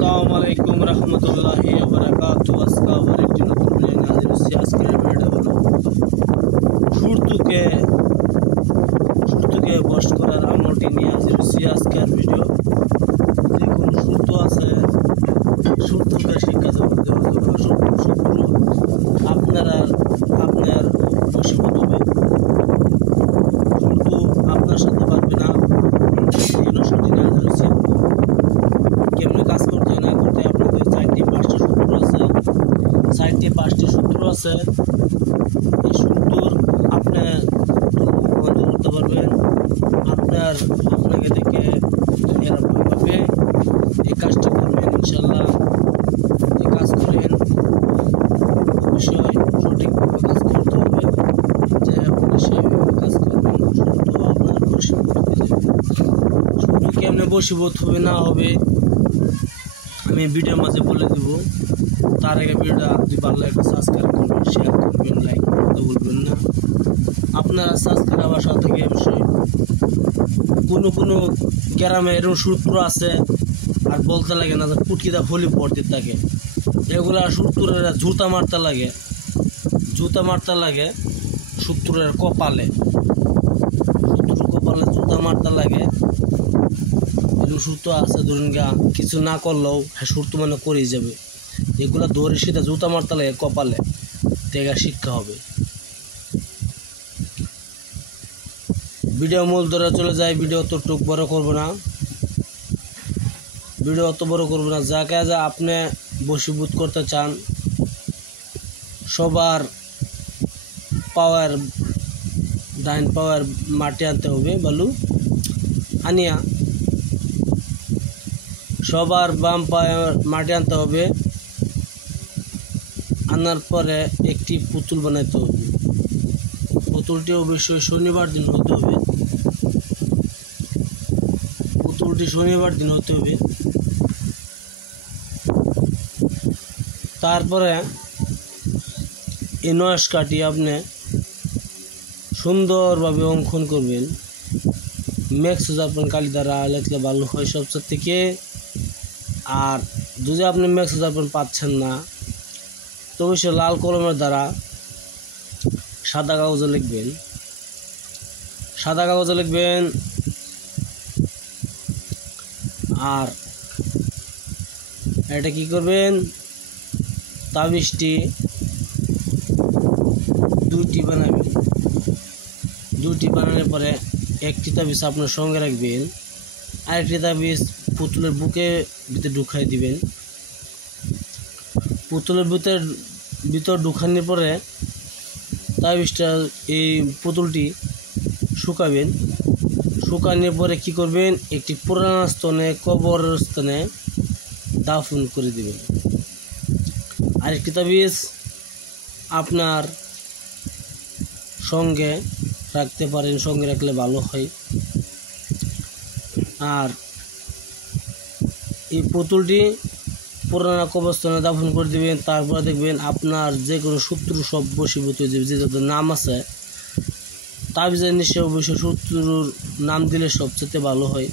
আসসালামু আলাইকুম রহমতুল্লাহি ওয়া বারাকাতুহু। আজকে আবার একটি নতুন ভিডিও নিয়ে হাজির হয়েছি। আজকের ভিডিওটা হলো সুরতুকে বশ করার আমলটি নিয়ে হাজির হয়েছি। আজকের ভিডিও দেখুন, সুরতু আছে, সুরতুকে শিক্ষা করতে হবে। শত্রু আপনার বশীভূত হবে, সুরতু আপনার সাথে পারবে না। এই জন্য সঠিক নিয়ে হাজির হয়েছি। কেমনে কাজ করতে না করতে আপনাদের 4টি-5টি সূত্র আছে। 4টি-5টি সূত্র আছে। এই সূত্র আপনি বন্ধ করতে পারবেন। আপনাকে দেখে এরা ভয় পাবে। এই কাজটা করবেন ইনশাল্লাহ। এই কাজ করেন, অবশ্যই সঠিকভাবে কাজ করতে হবে। যে আপনি সেইভাবে কাজ করবেন, সূত্র আপনার বশীভূত হয়ে যাবে। সূত্র কেমনে বশীভূত হবে না হবে আমি ভিডিওর মাঝে বলে দেব। তার আগে ভিডিওটা যদি ভালো লাগে সাবস্ক্রাইব করবেন, শেয়ার করবেন, লাইক করতে ভুলবেন না। আপনারা সাবস্ক্রাইব হওয়ার সাথে অবশ্যই কোনো গ্রামে এরকম সূত্র আছে আর বলতে লাগে না, পুটকিটা হলি পড়তে থাকে। এগুলা সূত্রের জুতা মারতে লাগে সূত্রের কপালে জুতা মারতে লাগে। সূত্র আছে, ধরুন কিছু না করলেও হ্যাঁ সূত্র মানে করেই যাবে। এগুলো ধরে সেটা জুতা মারতে লাগে কপালে, তেগা শিক্ষা হবে। ভিডিও মূল ধরে চলে যায়। ভিডিও অত বড় করবো না, যাকে যা আপনি বশীভূত করতে চান সবার পাওয়ার, ডাইন পাওয়ার মাটি আনতে হবে। বালু আনিয়া সবার বাম পাওয়ার মাটি আনতে হবে। আনার পরে একটি পুতুল বানাইতে হবে। পুতুলটি অবশ্যই শনিবার দিন হতে হবে। তারপরে এই নকশাটি আপনি সুন্দরভাবে অঙ্কন করবেন। ম্যাক্স আপনার কালি দ্বারা লেখলে ভালো হয় সবচেয়ে থেকে। আর যদি আপনি ম্যাক্স আপনার পাচ্ছেন না, তো অবশ্যই লাল কলমের দ্বারা সাদা কাগজে লিখবেন। আর এটা কি করবেন, তাবিজটি 2টি বানাবেন। 2টি বানানোর পরে একটি তাবিজ আপনার সঙ্গে রাখবেন, আরেকটি তাবিজ পুতুলের বুকের ভিতরে ঢুকাই দিবেন। পুতুলের ভিতর ঢুকানোর পরে তাবিজটা এই পুতুলটি শুকাবেন। শুকানোর পরে কি করবেন, একটি পুরানো স্থানে, কবরস্থানে দাফন করে দিবেন। আরেকটি তাবিজ আপনার সঙ্গে রাখতে পারেন, সঙ্গে রাখলে ভালো হয়। আর এই পুতুলটি পুরানো কবরস্থানে দাফন করে দিবেন। তারপরে দেখবেন আপনার যে কোনো শত্রু সব বশীভূত হয়ে যাবে। যে যত নাম আছে তাবিজের নিচে অবশ্যই শত্রুর নাম দিলে সবচেয়ে ভালো হয়।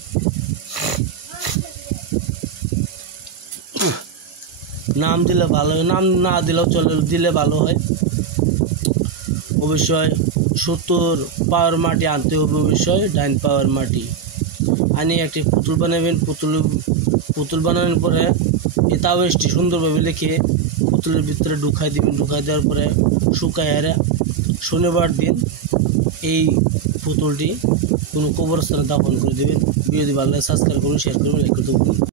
নাম দিলে ভালো হয়, নাম না দিলেও চলে, দিলে ভালো হয়। অবশ্যই শত্রুর পাওয়ার মাটি আনতে হবে, অবশ্যই ডাইন পাওয়ার মাটি আনি একটি পুতুল বানাবেন। পুতুল বানানোর পরে এই তাবিজটি সুন্দরভাবে লিখে পুতুলের ভিতরে ঢুকাই দিবেন। ঢুকাই দেওয়ার পরে শুকায় শনিবার দিন এই পুতুলটি কোনো কবরস্থানে দাফন করে দেবেন। ভিডিওটি ভালো লাগে সাবস্ক্রাইব করুন, শেয়ার করুন, লাইক করতে ভুলবেন না।